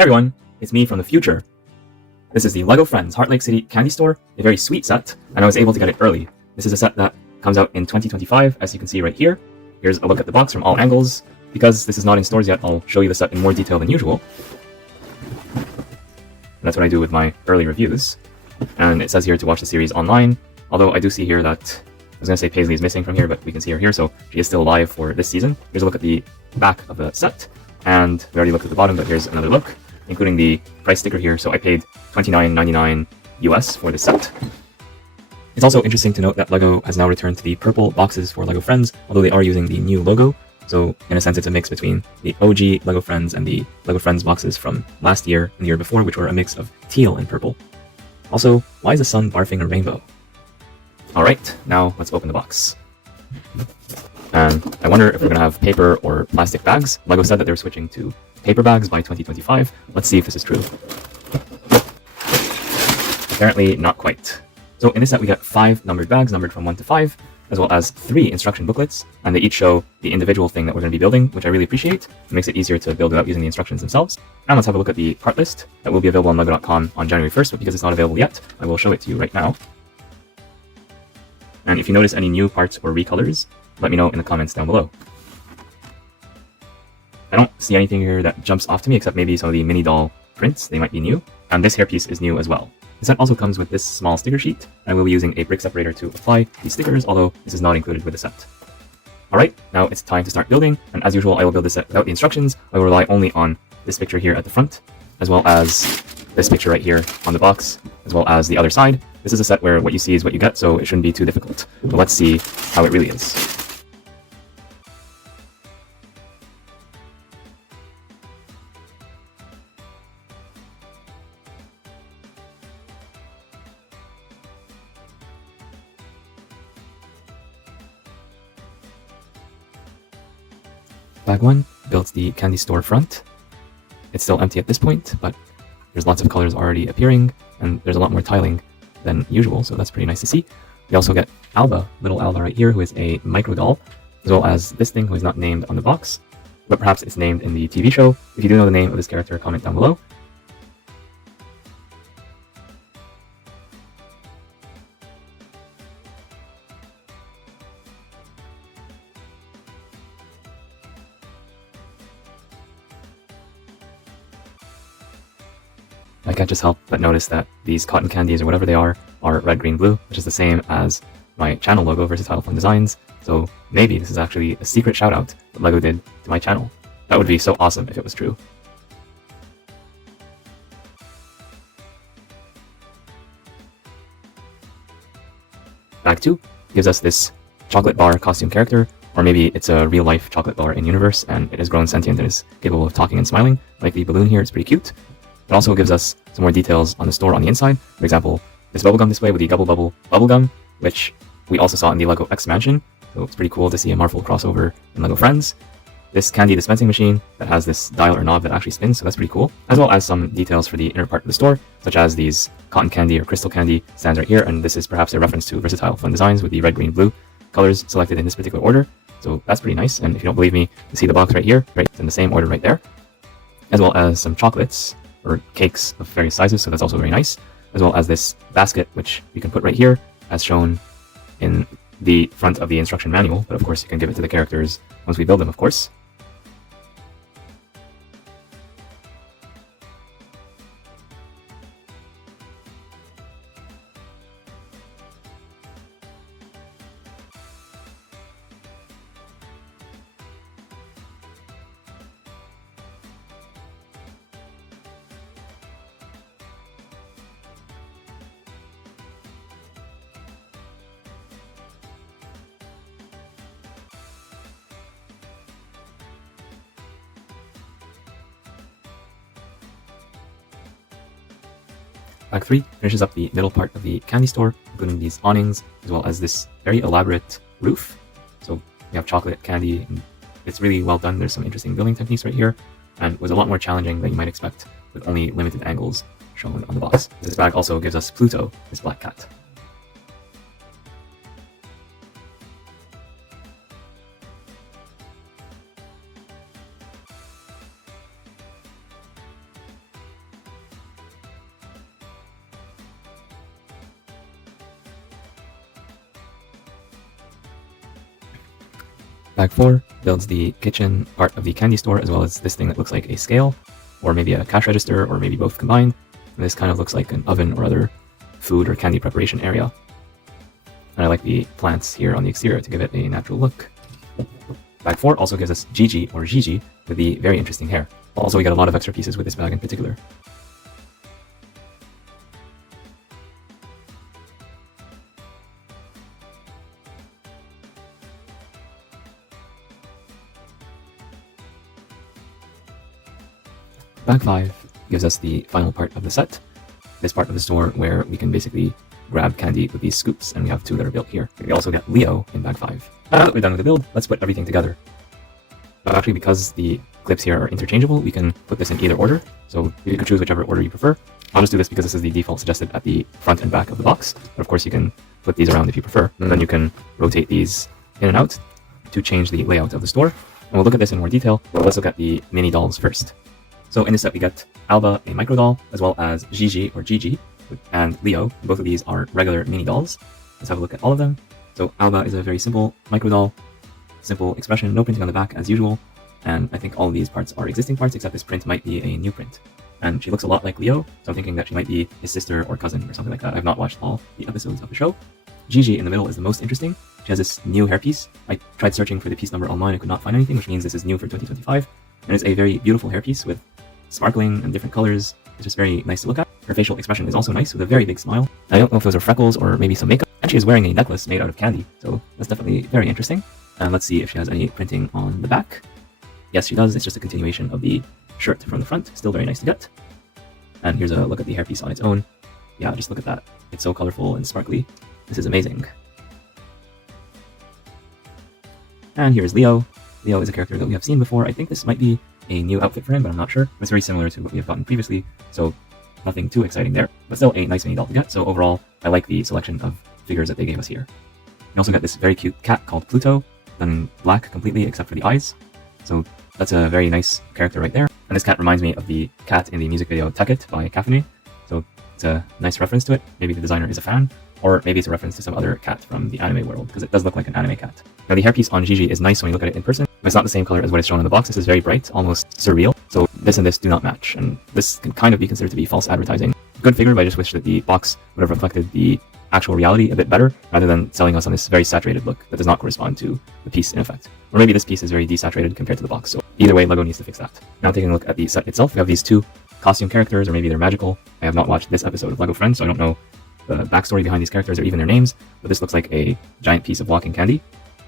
Hey everyone, it's me from the future. This is the LEGO Friends Heartlake City Candy Store, a very sweet set, and I was able to get it early. This is a set that comes out in 2025, as you can see right here. Here's a look at the box from all angles. Because this is not in stores yet, I'll show you the set in more detail than usual. And that's what I do with my early reviews. And it says here to watch the series online, although I do see here that, I was going to say Paisley is missing from here, but we can see her here, so she is still alive for this season. Here's a look at the back of the set, and we already looked at the bottom, but here's another look, including the price sticker here. So I paid $29.99 US for this set. It's also interesting to note that LEGO has now returned to the purple boxes for LEGO Friends, although they are using the new logo. So in a sense, it's a mix between the OG LEGO Friends and the LEGO Friends boxes from last year and the year before, which were a mix of teal and purple. Also, why is the sun barfing a rainbow? Alright, now let's open the box. And I wonder if we're going to have paper or plastic bags. LEGO said that they were switching to paper bags by 2025. Let's see if this is true. Apparently not quite. So in this set we get 5 numbered bags, numbered from 1 to 5, as well as 3 instruction booklets, and they each show the individual thing that we're going to be building, which I really appreciate. It makes it easier to build without using the instructions themselves. And let's have a look at the part list that will be available on LEGO.com on January 1st, but because it's not available yet, I will show it to you right now. And if you notice any new parts or recolors, let me know in the comments down below. I don't see anything here that jumps off to me except maybe some of the mini doll prints. They might be new. And this hairpiece is new as well. The set also comes with this small sticker sheet, and I will be using a brick separator to apply these stickers, although this is not included with the set. Alright, now it's time to start building, and as usual I will build this set without the instructions. I will rely only on this picture here at the front, as well as this picture right here on the box, as well as the other side. This is a set where what you see is what you get, so it shouldn't be too difficult. But let's see how it really is. Bag 1 builds the candy store front. It's still empty at this point, but there's lots of colors already appearing, and there's a lot more tiling than usual, so that's pretty nice to see. We also get Alba, little Alba right here, who is a micro doll, as well as this thing who is not named on the box, but perhaps it's named in the TV show. If you do know the name of this character, comment down below. I can't just help but notice that these cotton candies, or whatever they are red, green, blue, which is the same as my channel logo, Versatile Fun Designs. So maybe this is actually a secret shout out that LEGO did to my channel. That would be so awesome if it was true. Bag 2 gives us this chocolate bar costume character, or maybe it's a real life chocolate bar in universe and it has grown sentient and is capable of talking and smiling, like the balloon here. It's pretty cute. It also gives us some more details on the store on the inside. For example, this bubblegum display with the double bubble bubblegum, which we also saw in the LEGO X Mansion. So it's pretty cool to see a Marvel crossover in LEGO Friends. This candy dispensing machine that has this dial or knob that actually spins, so that's pretty cool. As well as some details for the inner part of the store, such as these cotton candy or crystal candy stands right here, and this is perhaps a reference to Versatile Fun Designs with the red, green, blue colors selected in this particular order. So that's pretty nice, and if you don't believe me, you see the box right here, right, it's in the same order right there. As well as some chocolates, or cakes of various sizes, so that's also very nice, as well as this basket, which you can put right here, as shown in the front of the instruction manual, but of course you can give it to the characters once we build them, of course. Bag 3 finishes up the middle part of the candy store, including these awnings, as well as this very elaborate roof. So we have chocolate, candy, and it's really well done. There's some interesting building techniques right here, and was a lot more challenging than you might expect with only limited angles shown on the box. This bag also gives us Pluto, this black cat. Bag 4 builds the kitchen part of the candy store, as well as this thing that looks like a scale, or maybe a cash register, or maybe both combined. And this kind of looks like an oven or other food or candy preparation area. And I like the plants here on the exterior to give it a natural look. Bag 4 also gives us Gigi or Gigi with the very interesting hair. Also, we got a lot of extra pieces with this bag in particular. Bag 5 gives us the final part of the set. This part of the store where we can basically grab candy with these scoops, and we have 2 that are built here. We also get Leo in bag 5. Now that we're done with the build, let's put everything together. Actually, because the clips here are interchangeable, we can put this in either order, so you can choose whichever order you prefer. I'll just do this because this is the default suggested at the front and back of the box, but of course you can flip these around if you prefer, and then you can rotate these in and out to change the layout of the store. And we'll look at this in more detail, but let's look at the mini dolls first. So in this set we get Alba, a micro doll, as well as Gigi or Gigi, and Leo. Both of these are regular mini dolls. Let's have a look at all of them. So Alba is a very simple micro doll, simple expression, no printing on the back as usual, and I think all of these parts are existing parts, except this print might be a new print. And she looks a lot like Leo, so I'm thinking that she might be his sister or cousin or something like that. I've not watched all the episodes of the show. Gigi in the middle is the most interesting. She has this new hairpiece. I tried searching for the piece number online, I could not find anything, which means this is new for 2025. And it's a very beautiful hairpiece with sparkling and different colors. It's just very nice to look at. Her facial expression is also nice with a very big smile. I don't know if those are freckles or maybe some makeup. And she is wearing a necklace made out of candy, so that's definitely very interesting. And let's see if she has any printing on the back. Yes, she does. It's just a continuation of the shirt from the front. Still very nice to get. And here's a look at the hairpiece on its own. Yeah, just look at that. It's so colorful and sparkly. This is amazing. And here's Leo. Leo is a character that we have seen before. I think this might be a new outfit for him, but I'm not sure. It's very similar to what we have gotten previously, so nothing too exciting there, but still a nice mini doll to get. So overall, I like the selection of figures that they gave us here. We also got this very cute cat called Pluto, done in black completely except for the eyes. So that's a very nice character right there. And this cat reminds me of the cat in the music video Take It by Caffeine. So it's a nice reference to it. Maybe the designer is a fan, or maybe it's a reference to some other cat from the anime world, because it does look like an anime cat. Now the hairpiece on Gigi is nice when you look at it in person, but it's not the same color as what it's shown in the box. This is very bright, almost surreal. So this and this do not match, and this can kind of be considered to be false advertising. Good figure, but I just wish that the box would have reflected the actual reality a bit better, rather than selling us on this very saturated look that does not correspond to the piece in effect. Or maybe this piece is very desaturated compared to the box, so either way, LEGO needs to fix that. Now taking a look at the set itself, we have these 2 costume characters, or maybe they're magical. I have not watched this episode of LEGO Friends, so I don't know the backstory behind these characters or even their names, but this looks like a giant piece of walking candy.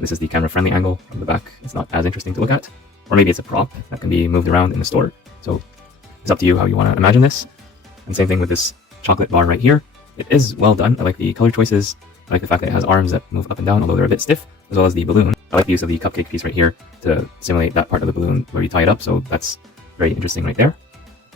This is the camera-friendly angle from the back. It's not as interesting to look at. Or maybe it's a prop that can be moved around in the store. So it's up to you how you want to imagine this. And same thing with this chocolate bar right here. It is well done. I like the color choices. I like the fact that it has arms that move up and down, although they're a bit stiff, as well as the balloon. I like the use of the cupcake piece right here to simulate that part of the balloon where you tie it up, so that's very interesting right there.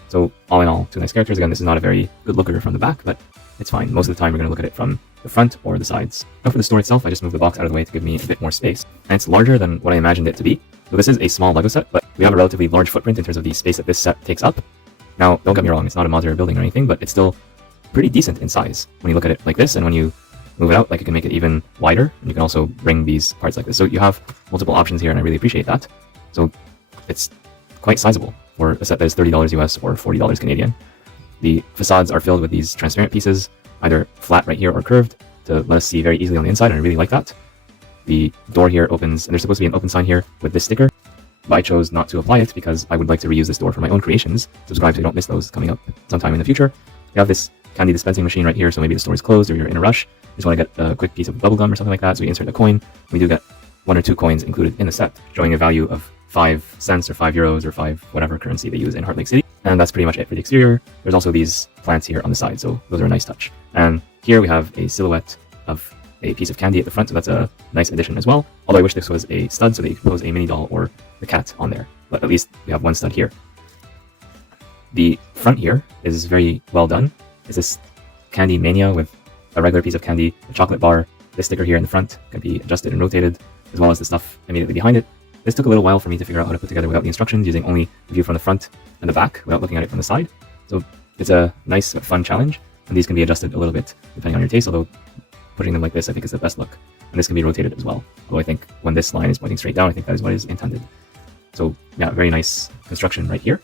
So all in all, 2 nice characters. Again, this is not a very good looker from the back, but it's fine. Most of the time we're going to look at it from the front or the sides. Now for the store itself, I just moved the box out of the way to give me a bit more space. And it's larger than what I imagined it to be. So this is a small LEGO set, but we have a relatively large footprint in terms of the space that this set takes up. Now, don't get me wrong, it's not a modular building or anything, but it's still pretty decent in size when you look at it like this, and when you move it out, like you can make it even wider, and you can also bring these parts like this. So you have multiple options here, and I really appreciate that. So it's quite sizable for a set that is $30 US or $40 Canadian. The facades are filled with these transparent pieces, either flat right here or curved, to let us see very easily on the inside, and I really like that. The door here opens, and there's supposed to be an open sign here with this sticker, but I chose not to apply it because I would like to reuse this door for my own creations. Subscribe so you don't miss those coming up sometime in the future. We have this candy dispensing machine right here, so maybe the store is closed or you're in a rush. You just want to get a quick piece of bubblegum or something like that, so we insert a coin. We do get 1 or 2 coins included in the set, showing a value of 5 cents or 5 euros or 5 whatever currency they use in Heartlake City. And that's pretty much it for the exterior. There's also these plants here on the side, so those are a nice touch. And here we have a silhouette of a piece of candy at the front, so that's a nice addition as well. Although I wish this was a stud, so they could pose a mini doll or the cat on there. But at least we have 1 stud here. The front here is very well done. It's this candy mania with a regular piece of candy, a chocolate bar. This sticker here in the front can be adjusted and rotated, as well as the stuff immediately behind it. This took a little while for me to figure out how to put together without the instructions, using only the view from the front and the back without looking at it from the side. So it's a nice, fun challenge, and these can be adjusted a little bit depending on your taste, although putting them like this I think is the best look. and this can be rotated as well. Although I think when this line is pointing straight down, I think that is what is intended. So yeah, very nice construction right here.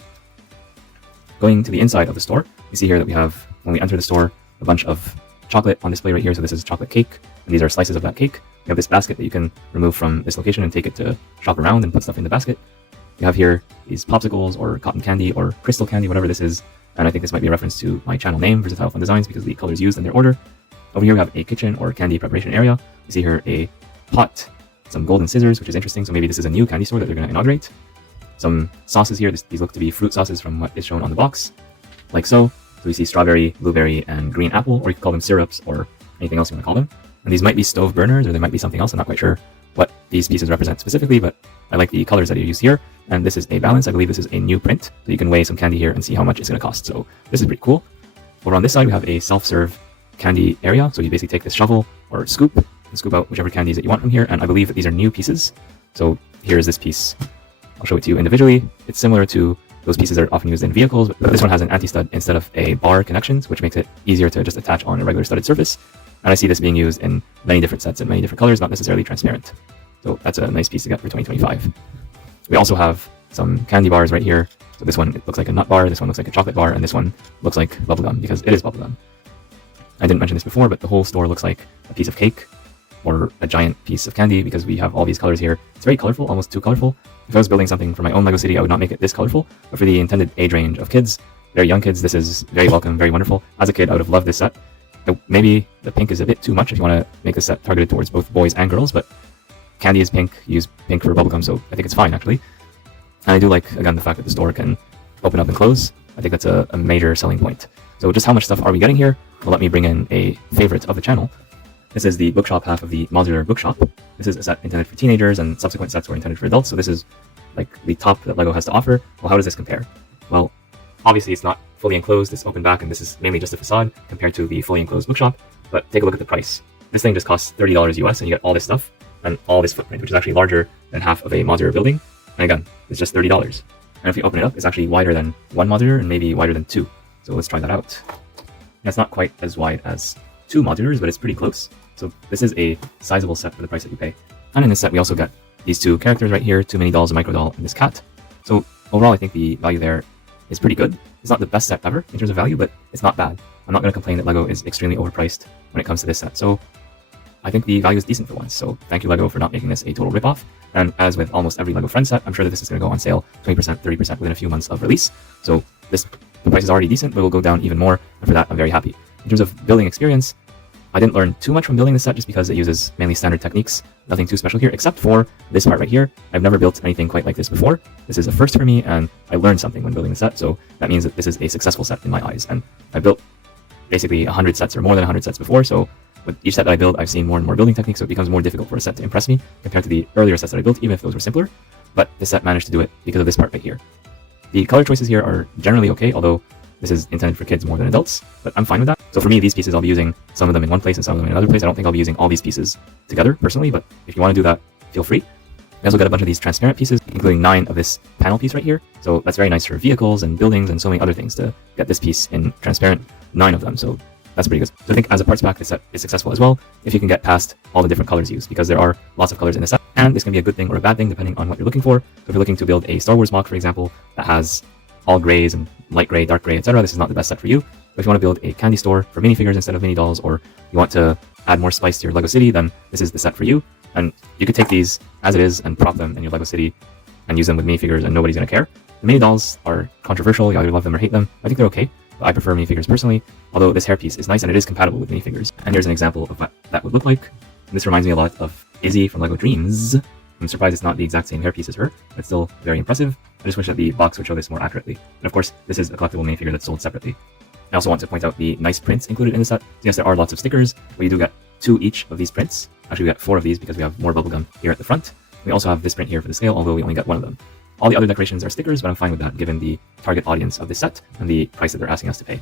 Going to the inside of the store, you see here that we have, when we enter the store, a bunch of chocolate on display right here. So this is chocolate cake, and these are slices of that cake. You have this basket that you can remove from this location and take it to shop around and put stuff in the basket. You have here these popsicles or cotton candy or crystal candy, whatever this is. And I think this might be a reference to my channel name, Versatile Fun Designs, because of the colors used in their order. Over here we have a kitchen or candy preparation area. You see here a pot, some golden scissors, which is interesting. So maybe this is a new candy store that they're going to inaugurate. Some sauces here. These look to be fruit sauces from what is shown on the box, like so. So we see strawberry, blueberry, and green apple, or you could call them syrups or anything else you want to call them. And these might be stove burners, or they might be something else. I'm not quite sure what these pieces represent specifically, but I like the colors that you use here. And this is a balance. I believe this is a new print. So you can weigh some candy here and see how much it's going to cost. So this is pretty cool. Over on this side, we have a self-serve candy area. So you basically take this shovel or scoop and scoop out whichever candies that you want from here. And I believe that these are new pieces. So here is this piece. I'll show it to you individually. It's similar to those pieces that are often used in vehicles, but this one has an anti-stud instead of a bar connections, which makes it easier to just attach on a regular studded surface. And I see this being used in many different sets in many different colors, not necessarily transparent. So that's a nice piece to get for 2025. We also have some candy bars right here. So this one, it looks like a nut bar, this one looks like a chocolate bar, and this one looks like bubblegum because it is bubblegum. I didn't mention this before, but the whole store looks like a piece of cake or a giant piece of candy because we have all these colors here. It's very colorful, almost too colorful. If I was building something for my own Lego city, I would not make it this colorful, but for the intended age range of kids, very young kids, this is very welcome, very wonderful. As a kid, I would have loved this set. Maybe the pink is a bit too much if you want to make this set targeted towards both boys and girls, but candy is pink, you use pink for bubblegum, so I think it's fine actually. And I do like, again, the fact that the store can open up and close. I think that's a major selling point. So just how much stuff are we getting here? Well, let me bring in a favorite of the channel. This is the Bookshop half of the modular Bookshop. This is a set intended for teenagers, and subsequent sets were intended for adults, so this is like the top that LEGO has to offer. Well, how does this compare? Well, obviously it's not fully enclosed, it's open back, and this is mainly just a facade compared to the fully enclosed Bookshop, but take a look at the price. This thing just costs $30 US, and you get all this stuff, and all this footprint, which is actually larger than half of a modular building, and again, it's just $30. And if you open it up, it's actually wider than one modular, and maybe wider than two. So let's try that out. And it's not quite as wide as two modulars, but it's pretty close. So this is a sizable set for the price that you pay. And in this set, we also get these two characters right here, two mini dolls, a micro doll, and this cat. So overall, I think the value there is pretty good. It's not the best set ever in terms of value, but it's not bad. I'm not going to complain that LEGO is extremely overpriced when it comes to this set. So I think the value is decent for once. So thank you, LEGO, for not making this a total ripoff. And as with almost every LEGO Friends set, I'm sure that this is going to go on sale 20%, 30% within a few months of release. So the price is already decent, but it will go down even more. And for that, I'm very happy. In terms of building experience, I didn't learn too much from building this set just because it uses mainly standard techniques. Nothing too special here, except for this part right here. I've never built anything quite like this before. This is a first for me, and I learned something when building the set, so that means that this is a successful set in my eyes. And I built basically 100 sets or more than 100 sets before, so with each set that I build, I've seen more and more building techniques, so it becomes more difficult for a set to impress me compared to the earlier sets that I built, even if those were simpler. But this set managed to do it because of this part right here. The color choices here are generally okay, although this is intended for kids more than adults, but I'm fine with that. So for me, these pieces, I'll be using some of them in one place and some of them in another place. I don't think I'll be using all these pieces together personally, but if you want to do that, feel free. We also got a bunch of these transparent pieces, including 9 of this panel piece right here. So that's very nice for vehicles and buildings and so many other things to get this piece in transparent, 9 of them. So that's pretty good. So I think as a parts pack, this set is successful as well if you can get past all the different colors used, because there are lots of colors in the set, and this can be a good thing or a bad thing depending on what you're looking for. So if you're looking to build a Star Wars mock, for example, that has all grays and light gray, dark gray, etc., this is not the best set for you. But if you want to build a candy store for minifigures instead of mini dolls, or you want to add more spice to your Lego city, then this is the set for you. And you could take these as it is and prop them in your Lego city and use them with minifigures, and nobody's going to care. The mini dolls are controversial. You either love them or hate them. I think they're okay, but I prefer minifigures personally, although this hairpiece is nice and it is compatible with minifigures. And here's an example of what that would look like. And this reminds me a lot of Izzy from Lego Dreams. I'm surprised it's not the exact same hairpiece as her, but it's still very impressive. I just wish that the box would show this more accurately. And of course, this is a collectible minifigure that's sold separately. I also want to point out the nice prints included in the set. So yes, there are lots of stickers, but you do get 2 each of these prints. Actually, we got 4 of these because we have more bubblegum here at the front. We also have this print here for the scale, although we only got 1 of them. All the other decorations are stickers, but I'm fine with that given the target audience of this set and the price that they're asking us to pay.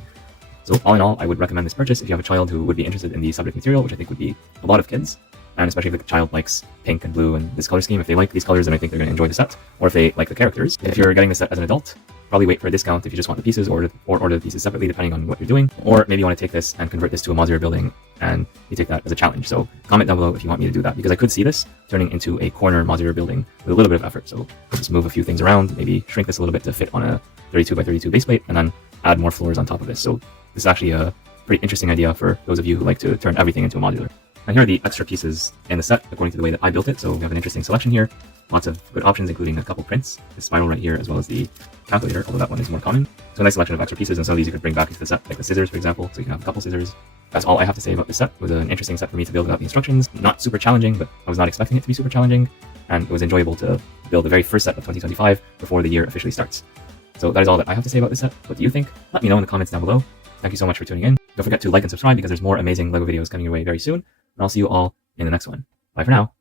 So all in all, I would recommend this purchase if you have a child who would be interested in the subject material, which I think would be a lot of kids. And especially if the child likes pink and blue and this color scheme. If they like these colors, then I think they're going to enjoy the set. Or if they like the characters. If you're getting the set as an adult, probably wait for a discount if you just want the pieces, or order the pieces separately depending on what you're doing. Or maybe you want to take this and convert this to a modular building and you take that as a challenge. So comment down below if you want me to do that, because I could see this turning into a corner modular building with a little bit of effort. So just move a few things around, maybe shrink this a little bit to fit on a 32 by 32 base plate, and then add more floors on top of this. So this is actually a pretty interesting idea for those of you who like to turn everything into a modular. And here are the extra pieces in the set according to the way that I built it. So we have an interesting selection here. Lots of good options, including a couple prints, the spiral right here, as well as the calculator, although that one is more common. So a nice selection of extra pieces, and some of these you could bring back into the set, like the scissors, for example. So you can have a couple scissors. That's all I have to say about this set. It was an interesting set for me to build without the instructions. Not super challenging, but I was not expecting it to be super challenging. And it was enjoyable to build the very first set of 2025 before the year officially starts. So that is all that I have to say about this set. What do you think? Let me know in the comments down below. Thank you so much for tuning in. Don't forget to like and subscribe because there's more amazing LEGO videos coming your way very soon. And I'll see you all in the next one. Bye for now.